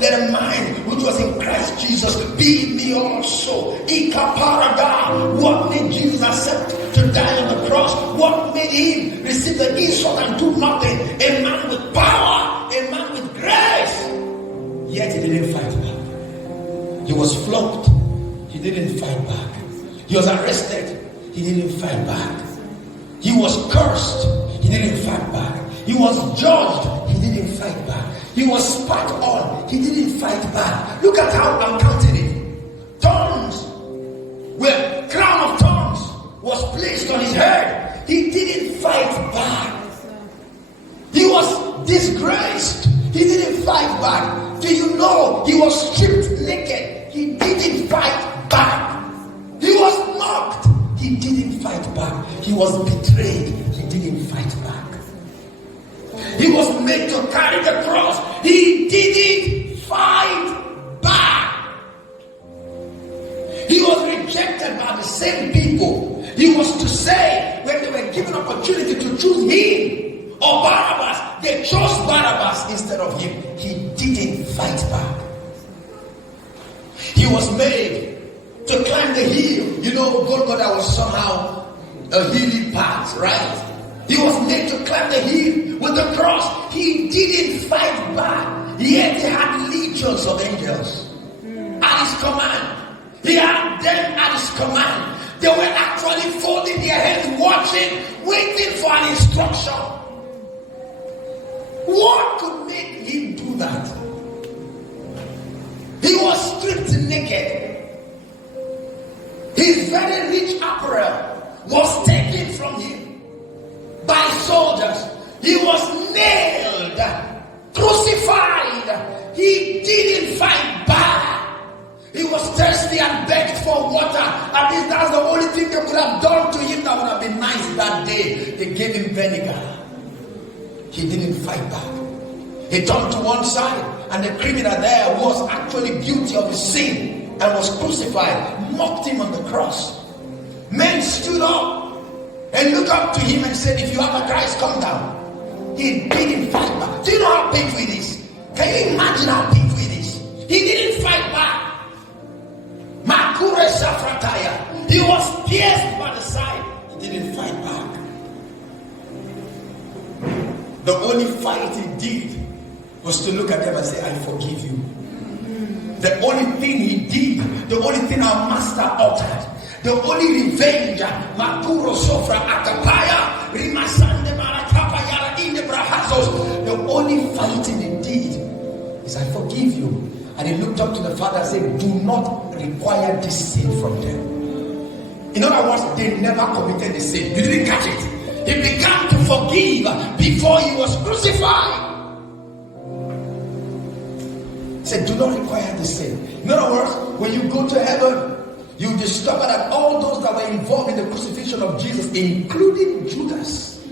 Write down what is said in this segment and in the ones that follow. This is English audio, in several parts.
let a mind which was in Christ Jesus be in me also. What made Jesus accept to die on the cross? What made him receive the insult and do nothing? A man with power, a man with grace. Yet he didn't fight back. He was flogged. He didn't fight back. He was arrested. He didn't fight back. He was cursed. He didn't fight back. He was judged. He didn't fight back. He was spat on. He didn't fight back. Look at how I'm counting it. Thorns, where crown of thorns was placed on his head. He didn't fight back. He was disgraced. He didn't fight back. Do you know he was stripped naked? He didn't fight back. He was mocked. He didn't fight back. He was betrayed. He didn't fight back. He was made to carry the cross. He didn't fight back. He was rejected by the same people. He was to say, when they were given opportunity to choose him or Barabbas, they chose Barabbas instead of him. He didn't fight back. He was made to climb the hill. You know, Golgotha was somehow a hilly path, right? He was made to climb the hill with the cross. He didn't fight back. Yet he had legions of angels at his command. He had them at his command. They were actually folding their heads, watching, waiting for an instruction. What could make him do that? He was stripped naked. His very rich apparel was taken from him by soldiers. He was nailed, crucified. He didn't fight back. He was thirsty and begged for water. At least that's the only thing they could have done to him that would have been nice that day. They gave him vinegar. He didn't fight back. He turned to one side, and the criminal there was actually guilty of his sin and was crucified, mocked him on the cross. Men stood up and looked up to him and said, if you are the Christ, come down. He didn't fight back. Do you know how painful it is? Can you imagine how painful it is? He didn't fight back. Makure Safrataya. He was pierced by the side. He didn't fight back. The only fight he did was to look at them and say, I forgive you. The only thing he did, the only thing our master uttered, the only revenge, Makuro Sofra Akapaya, Rimasande Marakapayara in the Brahazos, the only fighting he did is, I forgive you. And he looked up to the Father and said, do not require this sin from them. In other words, they never committed the sin. You didn't catch it. He began to forgive before he was crucified. Said, do not require the sin. In other words, when you go to heaven, you discover that all those that were involved in the crucifixion of Jesus, including Judas,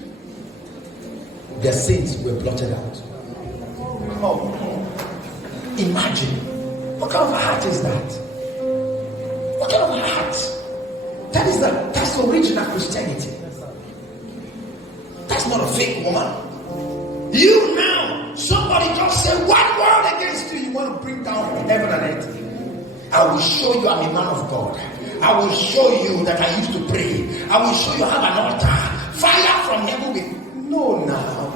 their sins were blotted out. Oh, imagine. What kind of a heart is that? What kind of a heart? That's original Christianity. That's not a fake woman. You now, somebody just say one word against you, you want to bring down heaven and earth. I will show you I'm a man of God. I will show you that I used to pray. I will show you I have an altar. Fire from heaven with... No, now.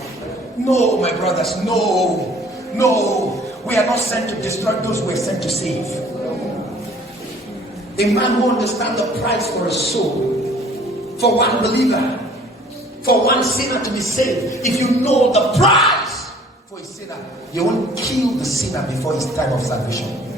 No, my brothers, no. No. We are not sent to destroy those we are sent to save. A man who understands the price for a soul, for one believer, for one sinner to be saved. If you know the price for a sinner, you won't kill the sinner before his time of salvation.